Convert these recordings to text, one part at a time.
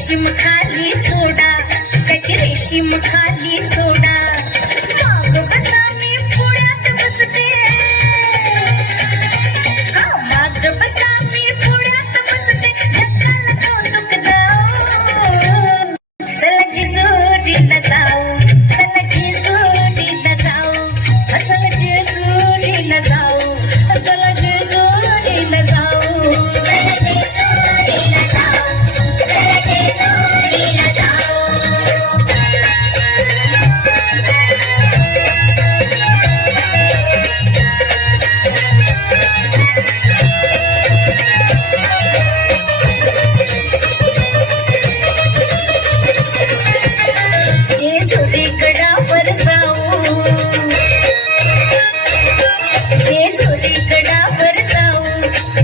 रेशीम खाली सोडा. त्याची रेशीम खाली सोडा. माग बसा मी पुण्यात बसते. हो, माग जाऊ चला जिजोरीला जाऊ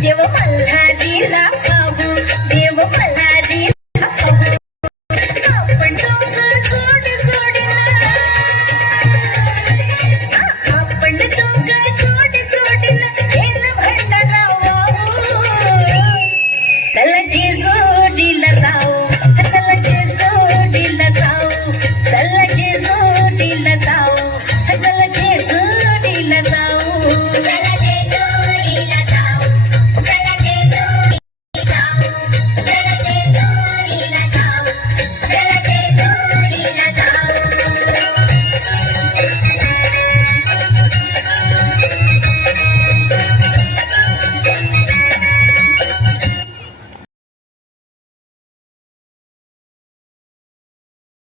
你们等他